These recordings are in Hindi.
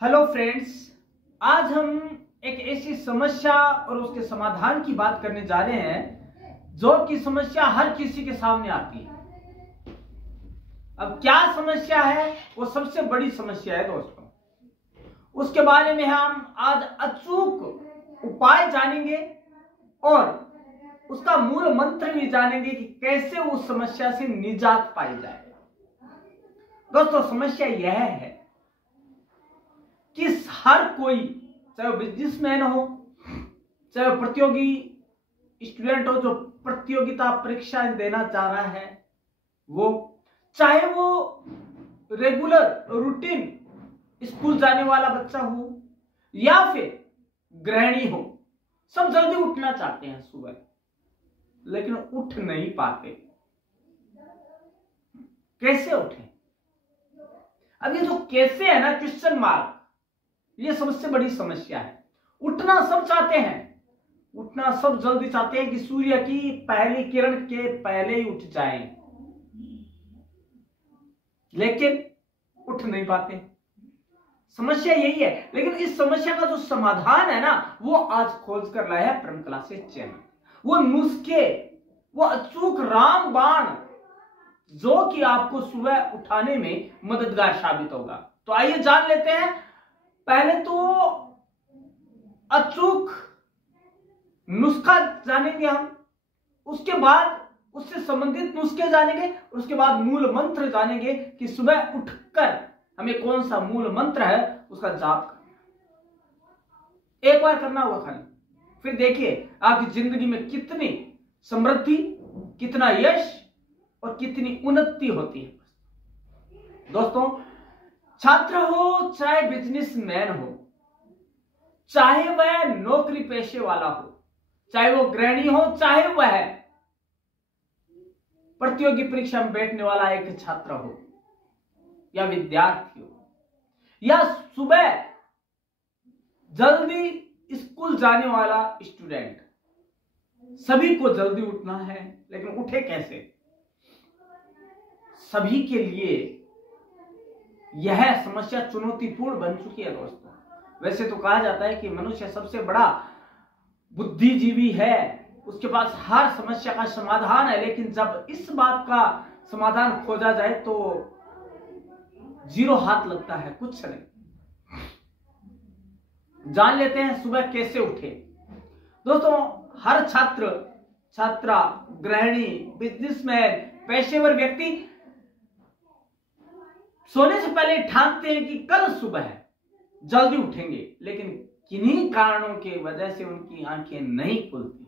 हेलो फ्रेंड्स, आज हम एक ऐसी समस्या और उसके समाधान की बात करने जा रहे हैं जो कि समस्या हर किसी के सामने आती है। अब क्या समस्या है? वो सबसे बड़ी समस्या है दोस्तों। उसके बारे में हम आज अचूक उपाय जानेंगे और उसका मूल मंत्र भी जानेंगे कि कैसे उस समस्या से निजात पाई जाए। दोस्तों, समस्या यह है कि हर कोई, चाहे वो बिजनेसमैन हो, चाहे वो प्रतियोगी स्टूडेंट हो जो प्रतियोगिता परीक्षा देना चाह रहा है, वो चाहे वो रेगुलर रूटीन स्कूल जाने वाला बच्चा हो या फिर गृहिणी हो, सब जल्दी उठना चाहते हैं सुबह, लेकिन उठ नहीं पाते। कैसे उठें? अब ये जो कैसे है ना, क्वेश्चन मार्क, ये सबसे बड़ी समस्या है। उठना सब चाहते हैं, उठना सब जल्दी चाहते हैं कि सूर्य की पहली किरण के पहले ही उठ जाएं, लेकिन उठ नहीं पाते। समस्या यही है। लेकिन इस समस्या का जो समाधान है ना, वो आज खोज कर लाया है परम क्लासेस चैनल। वो नुस्खे, वो अचूक रामबाण जो कि आपको सुबह उठाने में मददगार साबित होगा। तो आइए जान लेते हैं। पहले तो अचूक नुस्खा जानेंगे हम, उसके बाद उससे संबंधित नुस्खे जानेंगे, उसके बाद मूल मंत्र जानेंगे कि सुबह उठकर हमें कौन सा मूल मंत्र है उसका जाप करना। एक बार करना होगा खाली, फिर देखिए आपकी जिंदगी में कितनी समृद्धि, कितना यश और कितनी उन्नति होती है। दोस्तों, छात्र हो चाहे बिजनेसमैन हो, चाहे वह नौकरी पेशे वाला हो, चाहे वो गृहिणी हो, चाहे वह प्रतियोगी परीक्षा में बैठने वाला एक छात्र हो या विद्यार्थी हो, या सुबह जल्दी स्कूल जाने वाला स्टूडेंट, सभी को जल्दी उठना है, लेकिन उठे कैसे? सभी के लिए यह समस्या चुनौतीपूर्ण बन चुकी है दोस्तों। वैसे तो कहा जाता है कि मनुष्य सबसे बड़ा बुद्धिजीवी है, उसके पास हर समस्या का समाधान है, लेकिन जब इस बात का समाधान खोजा जाए तो जीरो हाथ लगता है, कुछ नहीं। जान लेते हैं सुबह कैसे उठे। दोस्तों, हर छात्र, छात्रा, गृहिणी, बिजनेसमैन, पेशेवर व्यक्ति सोने से पहले ठानते हैं कि कल सुबह जल्दी उठेंगे, लेकिन किन्हीं कारणों के वजह से उनकी आंखें नहीं खुलती,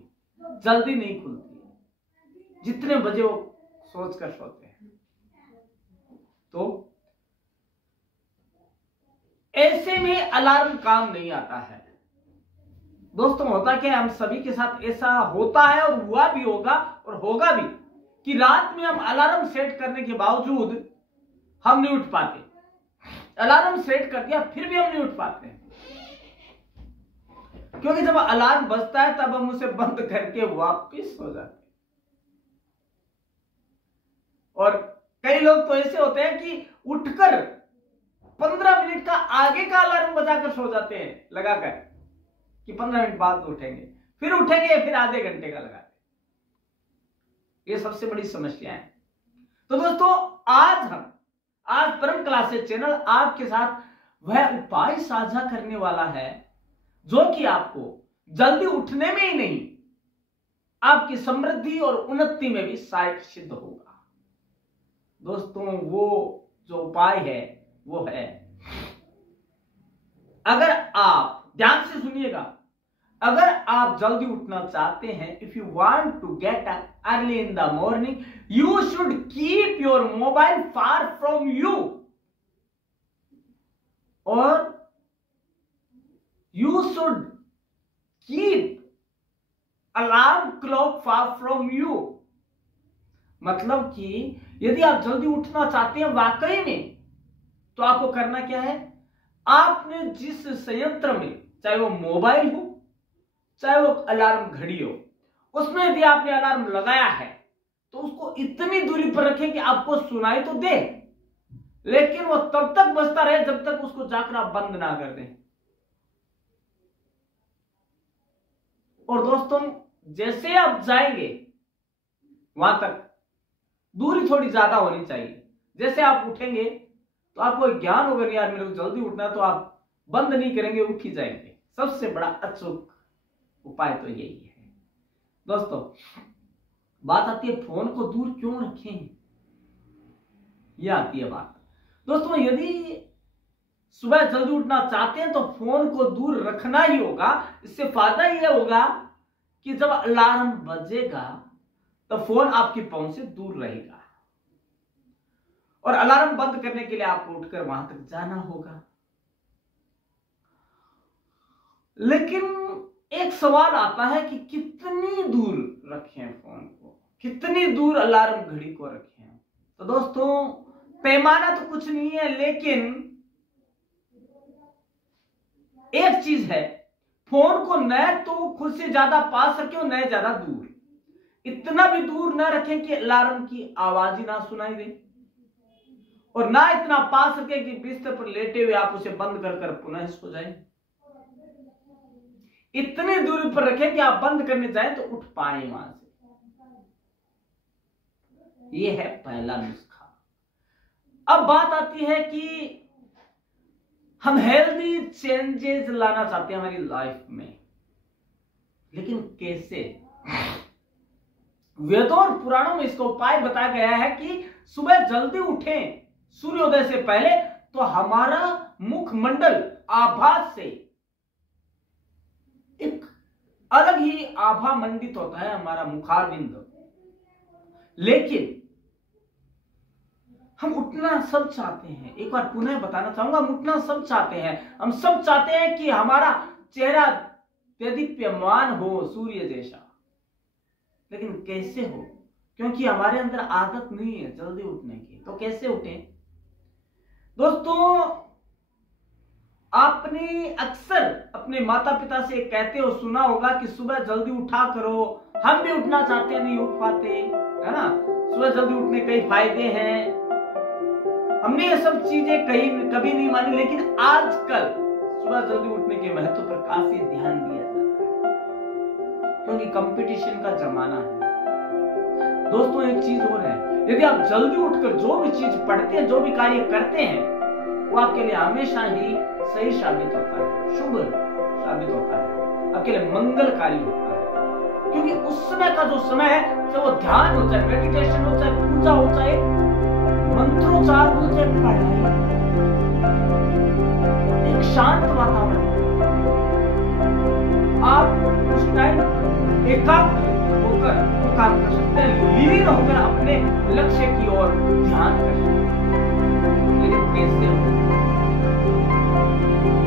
जल्दी नहीं खुलती, जितने बजे वो सोचकर सोते हैं। तो ऐसे में अलार्म काम नहीं आता है। दोस्तों, होता क्या है, हम सभी के साथ ऐसा होता है और हुआ भी होगा और होगा भी कि रात में हम अलार्म सेट करने के बावजूद हम नहीं उठ पाते। अलार्म सेट कर दिया फिर भी हम नहीं उठ पाते, क्योंकि जब अलार्म बजता है तब हम उसे बंद करके वापस हो जाते हैं। और कई लोग तो ऐसे होते हैं कि उठकर 15 मिनट का आगे का अलार्म बजाकर सो जाते हैं, लगाकर कि 15 मिनट बाद उठेंगे, फिर उठेंगे, फिर आधे घंटे का लगाते। ये सबसे बड़ी समस्या है। तो दोस्तों, आज परम क्लासेस चैनल आपके साथ वह उपाय साझा करने वाला है जो कि आपको जल्दी उठने में ही नहीं, आपकी समृद्धि और उन्नति में भी सहायक सिद्ध होगा। दोस्तों, वो जो उपाय है वो है, अगर आप ध्यान से सुनिएगा, अगर आप जल्दी उठना चाहते हैं, if you want to get up early in the morning, you should keep your mobile far from you, और you should keep alarm clock far from you. मतलब कि यदि आप जल्दी उठना चाहते हैं वाकई में, तो आपको करना क्या है, आपने जिस संयंत्र में, चाहे वो मोबाइल हो चाहे वो अलार्म घड़ी हो, उसमें यदि आपने अलार्म लगाया है तो उसको इतनी दूरी पर रखें कि आपको सुनाई तो दे, लेकिन वो तब तक बजता रहे जब तक उसको जाकर आप बंद ना कर दें। और दोस्तों, जैसे आप जाएंगे वहां तक दूरी थोड़ी ज्यादा होनी चाहिए। जैसे आप उठेंगे तो आपको ज्ञान होगा यार मेरे को जल्दी उठना, तो आप बंद नहीं करेंगे, उठ ही जाएंगे। सबसे बड़ा अचूक उपाय तो यही है। दोस्तों, बात आती है फोन को दूर क्यों रखें, यह आती है बात। दोस्तों, यदि सुबह जल्दी उठना चाहते हैं तो फोन को दूर रखना ही होगा। इससे फायदा यह होगा कि जब अलार्म बजेगा तो फोन आपकी पहुंच से दूर रहेगा, और अलार्म बंद करने के लिए आपको उठकर वहां तक जाना होगा। लेकिन एक सवाल आता है कि कितनी दूर रखें फोन को, कितनी दूर अलार्म घड़ी को रखें। तो दोस्तों, पैमाना तो कुछ नहीं है, लेकिन एक चीज है, फोन को न तो खुद से ज्यादा पास रखें और न ज्यादा दूर। इतना भी दूर न रखें कि अलार्म की आवाज ही ना सुनाई दे, और ना इतना पास रखें कि बिस्तर पर लेटे हुए आप उसे बंद कर पुनः सो जाएं। इतनी दूरी पर रखें कि आप बंद करने जाएं तो उठ पाए वहां से। यह है पहला नुस्खा। अब बात आती है कि हम हेल्दी चेंजेस लाना चाहते हैं हमारी लाइफ में, लेकिन कैसे? वेदों और पुराणों में इसका उपाय बताया गया है कि सुबह जल्दी उठें सूर्योदय से पहले, तो हमारा मुखमंडल आभा से एक अलग ही आभा मंडित होता है, हमारा मुखारविंद। लेकिन हम उठना सब चाहते हैं, एक बार पुनः बताना चाहूंगा, हम उठना सब चाहते हैं। हम सब चाहते हैं कि हमारा चेहरा तेजोमय हो, सूर्य जैसा। लेकिन कैसे हो? क्योंकि हमारे अंदर आदत नहीं है जल्दी उठने की। तो कैसे उठें? दोस्तों, आपने अक्सर अपने माता पिता से कहते हो, सुना होगा कि सुबह जल्दी उठा करो। हम भी उठना चाहते हैं, नहीं उठ पाते, है ना। सुबह जल्दी उठने के कई फायदे हैं, हमने ये सब चीजें कभी नहीं मानी, लेकिन आजकल सुबह जल्दी उठने के महत्व पर काफी ध्यान दिया जाता है, क्योंकि कंपटीशन का जमाना है। दोस्तों, एक चीज और है, यदि आप जल्दी उठकर जो भी चीज पढ़ते हैं, जो भी कार्य करते हैं, वो आपके लिए हमेशा ही सही साबित होता है, शुभ साबित होता है, आपके लिए मंगलकारी होता है। क्योंकि उस समय का जो समय है, चाहे वो ध्यान हो, चाहे मेडिटेशन हो, चाहे पूजा हो, चाहे मंत्रोच्चार हो, चाहे पढ़ाई, एक शांत वातावरण, आप उस टाइम एकाग्र होकर वो काम कर सकते हैं, लीन होकर अपने लक्ष्य की ओर ध्यान कर सकते हैं। लेकिन कैसे हो?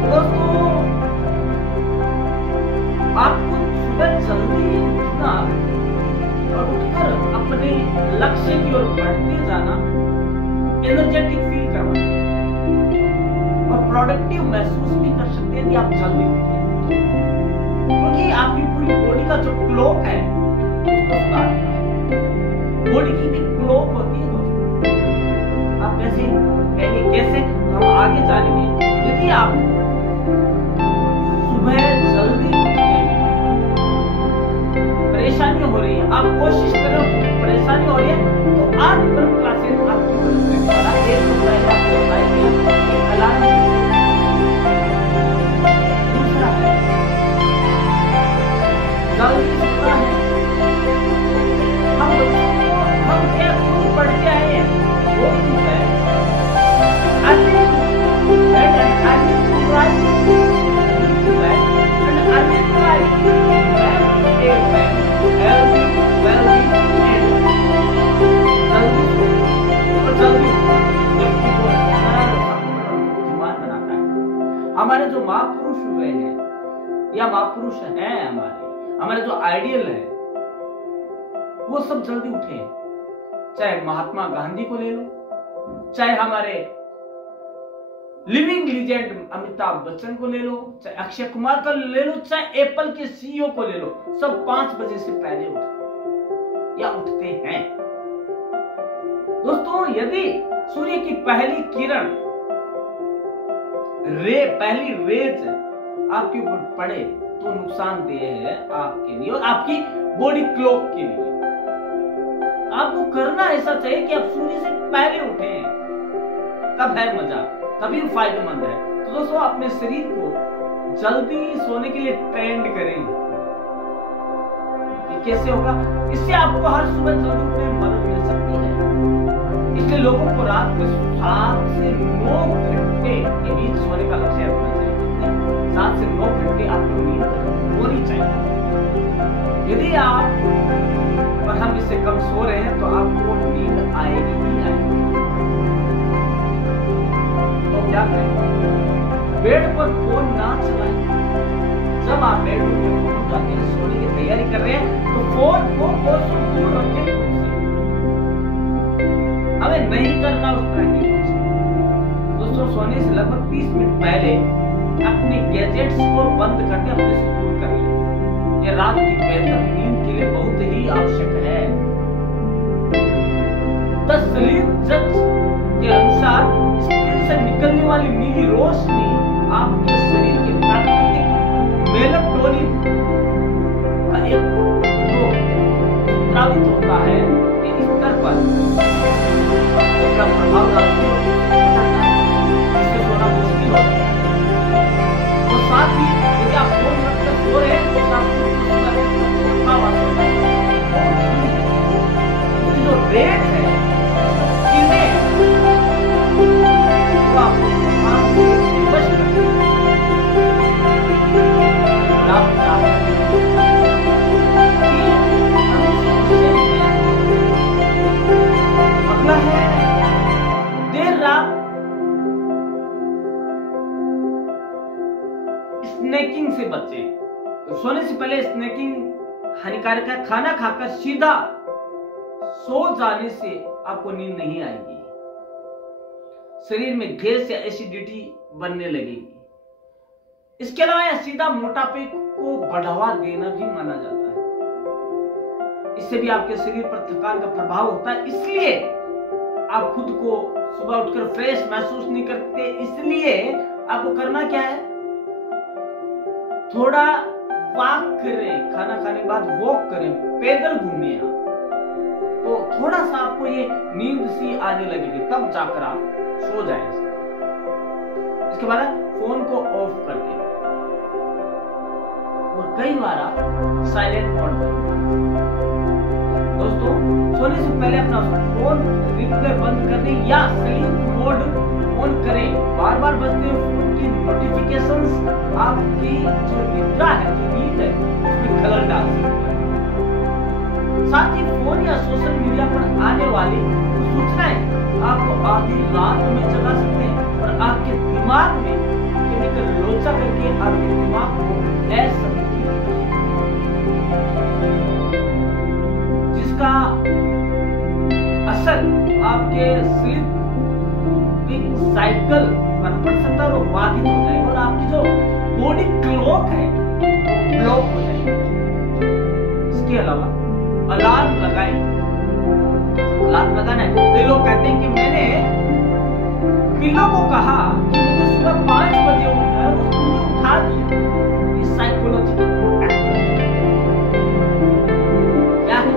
दोस्तों, आपको सुबह जल्दी उठना और उठकर अपने लक्ष्य की ओर बढ़ते जाना, एनर्जेटिक फील करवाना और प्रोडक्टिव महसूस भी कर सकते हैं कि आप जल्दी उठे, क्योंकि आपकी पूरी बॉडी का जो क्लॉक है उसको सुधारता है। बॉडी की भी क्लॉक होती है दोस्तों। आप कैसे कहेंगे, कैसे? हम आगे जानेंगे। यदि आप सुबह जल्दी उठने परेशानी हो रही है, आप कोशिश करो, परेशानी हो रही है, तो आज ब्रह्म क्लासेस आपकी मदद करने वाला एक उपाय आपको बताएंगे, अलार्म। दूसरा है जल्दी सोना है। हम क्या कुछ पढ़ के आए हैं, वो है हमारे जो महापुरुष हुए हैं या महापुरुष हैं, हमारे जो आइडियल है, वो सब जल्दी उठे। चाहे महात्मा गांधी को ले लो, चाहे हमारे लिविंग लीजेंड अमिताभ बच्चन को ले लो, चाहे अक्षय कुमार का ले लो, चाहे एप्पल के सीईओ को ले लो, सब 5 बजे से पहले उठते या उठते हैं। दोस्तों, यदि सूर्य की पहली किरण पहली रेज आपके ऊपर पड़े तो नुकसानदेह है आपके लिए और आपकी बॉडी क्लॉक के लिए। आपको करना ऐसा चाहिए कि आप सूर्य से पहले उठें, तब है मजा, तभी फायदेमंद है। तो दोस्तों अपने शरीर को जल्दी सोने के लिए ट्रेंड करें। ये कैसे होगा? इससे आपको हर सुबह जल्दी उठने में मदद मिल सकती है। इसलिए लोगों को रात में 7 से 9 घंटे के बीच सोने का लक्ष्य रखना चाहिए। 7 से 9 घंटे आपको नींद होनी चाहिए। यदि आप पर हम इससे कम सो रहे हैं तो आपको नींद आएगी ही आएगी। तो क्या करें? बेड पर फोन ना चलाएं। जब आप बेड पर फोन जाते हैं, सोने की तैयारी कर रहे हैं, तो फोन को बहुत दूर रखें। हमें नहीं करना उस तरह की चीज। दोस्तों सोने से लगभग 30 मिनट पहले अपने गैजेट्स को बंद करके अपने से दूर कर लें। यह रात की बेहतर नींद के लिए बहुत ही आवश्यक है। द स्लीप जज के अनुसार स्क्रीन से निकलने वाली नीली रोशनी आपके शरीर के प्राकृतिक मेलाटोनिन का एक प्रभावित होता है कि स्तर पर प्रभाव डालती है, जिससे सोना मुश्किल होता है। और साथ ही यदि आप फोन रखकर सो रहे हैं तो आपको जो रेट है अगला है देर रात स्नैकिंग से बचें। सोने से पहले स्नैकिंग हानिकारक है। खाना खाकर सीधा सो जाने से आपको नींद नहीं आएगी। शरीर में गैस या एसिडिटी बनने लगेगी। इसके अलावा यह सीधा मोटापे को बढ़ावा देना भी माना जाता है। इससे भी आपके शरीर पर थकान का प्रभाव होता है। इसलिए आप खुद को सुबह उठकर फ्रेश महसूस नहीं करते। इसलिए आपको करना क्या है? थोड़ा वॉक करें, खाना खाने के बाद वॉक करें, पैदल घूमिए आप, तो थोड़ा सा आपको ये नींद सी आने लगेगी, तब जाकर आप सो जाएं। इसके बाद फोन को ऑफ कर दें और कई बार आप साइलेंट मोड पर। दोस्तों सोने से पहले अपना फोन रिप्ले बंद कर दें या स्लीप मोड ऑन करें। बार बार बजते हुए फोन की नोटिफिकेशंस आपकी जो निद्रा है, जो नींद है, उसमें खलल डाल सकती है। साथ ही फोन या सोशल मीडिया पर आने वाली सूचनाएं आपको आधी रात में जगा सकते हैं और आपके दिमाग में केमिकल लोचा करके आपके दिमाग को असंतुलित कर सकते हैं, जिसका असर आपके स्लीपिंग साइकिल पर पड़ सकता है और बाधित हो जाएगा और आपकी जो बॉडी क्लॉक है ब्लॉक हो जाएगी। इसके अलावा अलार्म लगाएं। अलार्म लगाना है। कई लोग कहते हैं कि मैंने पिलो को कहा कि मुझे सुबह 5 बजे उठना है, उसने मुझे उठा दिया। ये साइकोलॉजिकल क्या है?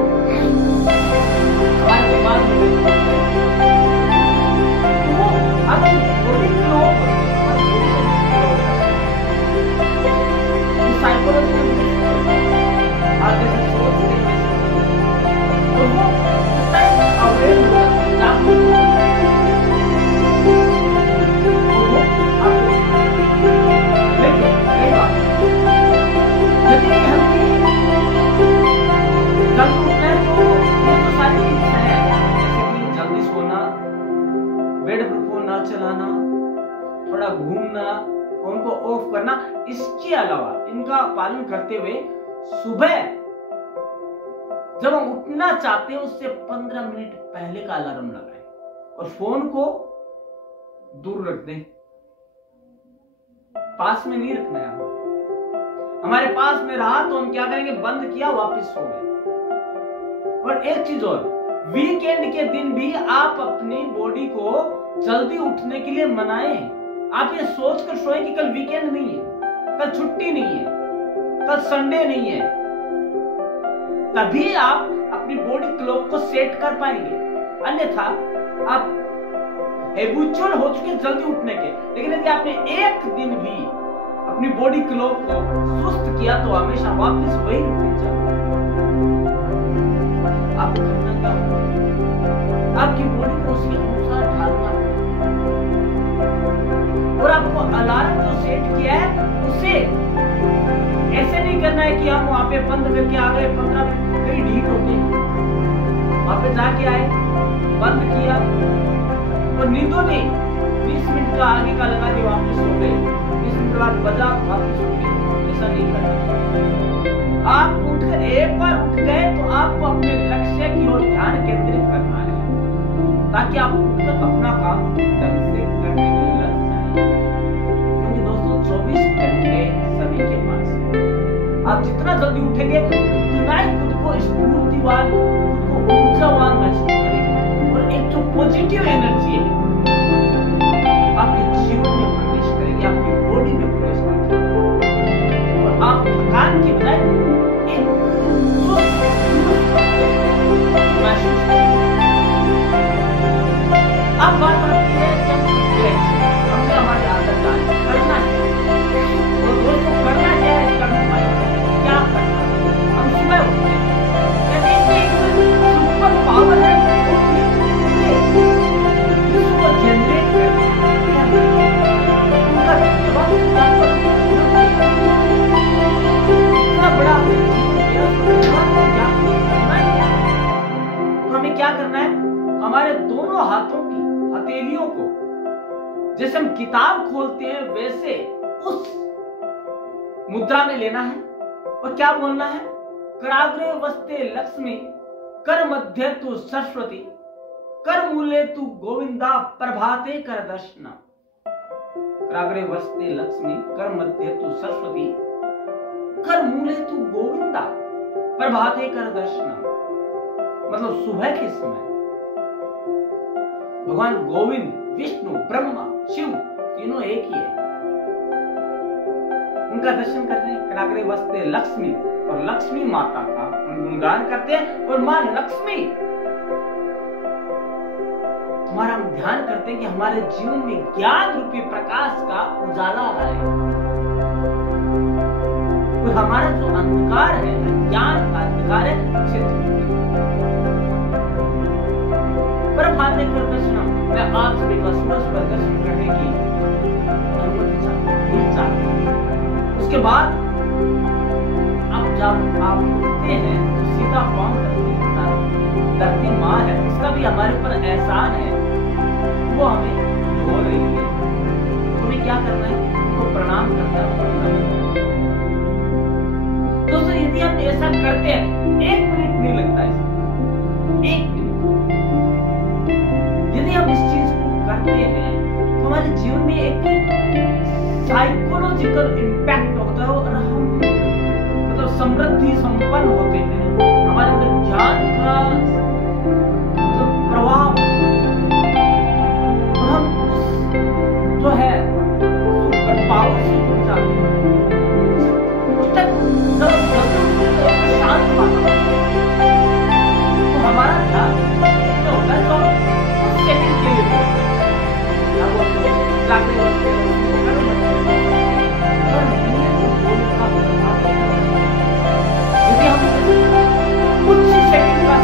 हमारे दिमाग में तो आपकी बॉडी क्लॉक साइकोलॉजिकल आप जैसे सोचते हैं तो वो अवेयर बेड पर फोन ना चलाना, थोड़ा घूमना, फोन को ऑफ करना। इसके अलावा इनका पालन करते हुए सुबह जब हम उठना चाहते हैं उससे 15 मिनट पहले का अलार्म लगाएं और फोन को दूर रख दें। पास में नहीं रखना है। हमारे पास में रहा तो हम क्या करेंगे? बंद किया, वापस सो गए। और एक चीज और, वीकेंड के दिन भी आप अपनी बॉडी को जल्दी उठने के लिए मनाएं। आप ये सोचकर सोएं कि कल वीकेंड नहीं है, कल छुट्टी नहीं है, कल संडे नहीं है, तभी आप अपनी बॉडी क्लॉक को सेट कर पाएंगे। अन्यथा आप हैबिचुअल हो चुके जल्दी उठने के, लेकिन यदि आपने एक दिन भी अपनी बॉडी क्लॉक को सुस्त किया तो हमेशा वापस वही रूटीन चलेगा। आपको करना क्या होगा, आपकी बॉडी को उसके अनुसार ढालना और आपको अलार्म जो सेट किया है उसे ऐसे नहीं करना है कि हम वहां पे बंद करके आ गए 15 मिनट कहीं ढीठ होते हैं, वहां पे जाके आए बंद किया और नींदों में 20 मिनट का आगे का लगा के वापस हो गए, 20 मिनट बाद बजा वापस हो गए। ऐसा नहीं करना। आप उठकर एक बार उठ गए तो आपको अपने लक्ष्य की ओर ध्यान केंद्रित करना है ताकि आप उठकर अपना काम ढंग से करने में लग जाए। क्योंकि दोस्तों 24 घंटे सभी के पास है। आप जितना जल्दी उठेंगे उतना ही खुद को स्फूर्तिवान, खुद को ऊर्जावान महसूस करेंगे और एक जो पॉजिटिव एनर्जी है आपके जीवन में प्रवेश करेगी, आपकी बॉडी में प्रवेश करेगी और आप थकान की बजाय एक महसूस करेंगे। अब बात आती है हमने हमारी आदत डाली करना है और दोस्तों करना क्या है, क्या करना है। हम सुबह उठते हैं, सुपर पावर है जिसको जनरेट करना बड़ा तो हमें क्या करना है, हमारे दोनों हाथों की हथेलियों को जैसे हम किताब खोलते हैं वैसे उस मुद्रा में लेना है और क्या बोलना है, कराग्रे वस्ते लक्ष्मी कर मध्य तु सरस्वती कर मूले तु गोविंदा प्रभाते कर दर्शना। कराग्रे वस्ते लक्ष्मी कर मध्य तु सरस्वती कर मूले तु गोविंदा प्रभाते कर दर्शना। मतलब सुबह के समय भगवान गोविंद, विष्णु, ब्रह्मा, शिव तीनों एक ही है, उनका दर्शन करते हैं। कराग्रे वस्ते लक्ष्मी और लक्ष्मी माता का गुणगान करते हैं और मां लक्ष्मी हमारा हम ध्यान करते हैं कि हमारे जीवन में ज्ञान रूपी प्रकाश का उजाला आए और हमारा जो अंधकार है, ज्ञान का अंधकार है, प्रभाते कर दर्शन। मैं आप सभी का सूरज पर दर्शन करने की अनुमति चाहता हूं। उसके बाद अब जब आप उठते हैं तो सीधा पांव धरती माँ है, उसका भी हमारे ऊपर एहसान है, वो हमें धो रही है। तुम्हें क्या करना है, उनको प्रणाम करना है। दोस्तों यदि हम ऐसा करते हैं, 1 मिनट नहीं लगता इसमें, 1 मिनट यदि हम इस चीज को करते हैं तो हमारे जीवन में एक साइकोलॉजिकल इम्पैक्ट होता है और हम मतलब समृद्धि संपन्न होते हैं। हमारे अंदर ज्ञान का मतलब प्रभाव और हम जो है सुपर पावर से जुड़ जाते हैं। उस तक शांत तो हमारा ध्यान होता है तो सेकंड के लिए यदि हम कुछ सेकंड का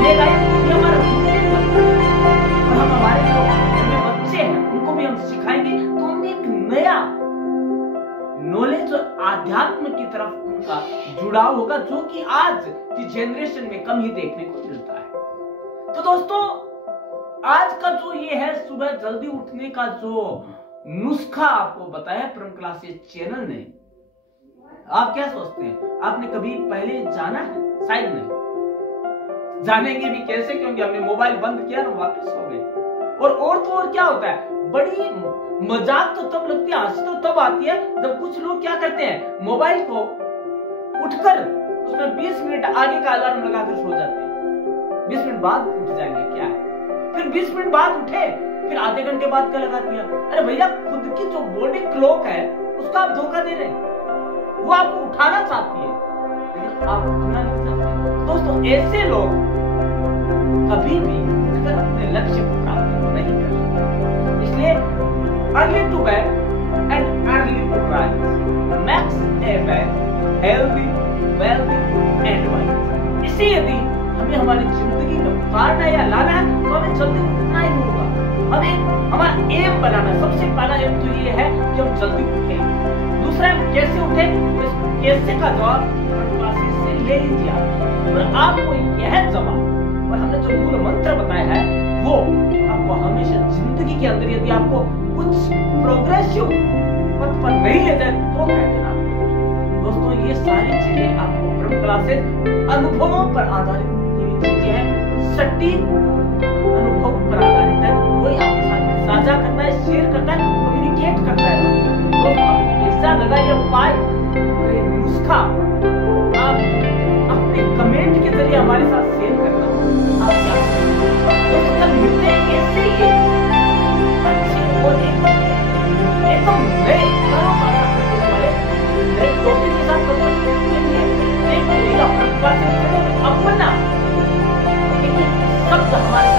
मिलेगा हमारा और हम हमारे जो बच्चे हैं उनको भी हम सिखाएंगे तो उनमें एक नया नॉलेज और आध्यात्म की तरफ उनका जुड़ाव होगा, जो कि आज की जनरेशन में कम ही देखने को मिलता है। तो दोस्तों आज का जो ये है सुबह जल्दी उठने का जो नुस्खा आपको बताया परम क्लासेस चैनल ने, आप क्या सोचते हैं, आपने कभी पहले जाना है? शायद नहीं। जानेंगे भी कैसे, क्योंकि हमने मोबाइल बंद किया ना वापस हो गए। और तो और क्या होता है, बड़ी मजाक तो तब लगती है, हंसी तो तब आती है जब कुछ लोग क्या करते हैं, मोबाइल को उठकर उसमें 20 मिनट आगे का अलार्म लगाकर सो जाते हैं। 20 मिनट बाद उठ जाएंगे, क्या है, फिर 20 मिनट बाद उठे, फिर आधे घंटे बाद का लगा दिया। अरे भैया, खुद की जो बॉडी क्लॉक है उसका आप धोखा दे रहे हैं। वो आपको उठाना चाहती है लेकिन आप उठना नहीं चाहते। दोस्तों, ऐसे लोग कभी भी उठकर अपने लक्ष्य को प्राप्त नहीं कर सकते। इसलिए early to bed and early to rise makes a man healthy, wealthy and wise. इससे यदि हमें हमारी जिंदगी में उतारना या लाना है तो हमें जल्दी उठना ही होगा। हमें हमारा एम बनाना, सबसे पहला एम तो ये है कि हम जल्दी उठें। दूसरा हम कैसे उठे, तो कैसे का जवाब क्लासेस से ले लीजिए आप, और आपको यह जवाब और हमने जो मूल मंत्र बताया है वो आपको हमेशा जिंदगी के अंदर, यदि आपको कुछ प्रोग्रेसिव पथ पर नहीं ले जाए तो कह देना। दोस्तों, ये सारी चीजें आपको ब्रह्म क्लासेस अनुभवों पर आधारित चीजें हैं, सटीक अनुभव पर आधारित है। कोई आपके साथ साझा करता है, शेयर करता है, कम्युनिकेट करता है। तो ऐसा लगा ये उपाय, ये नुस्खा आप अपने कमेंट के जरिए हमारे साथ शेयर करना। आप क्या मिलते हैं ऐसे ही अच्छे और एकदम नए टॉपिक के साथ अपना शब्द हमारे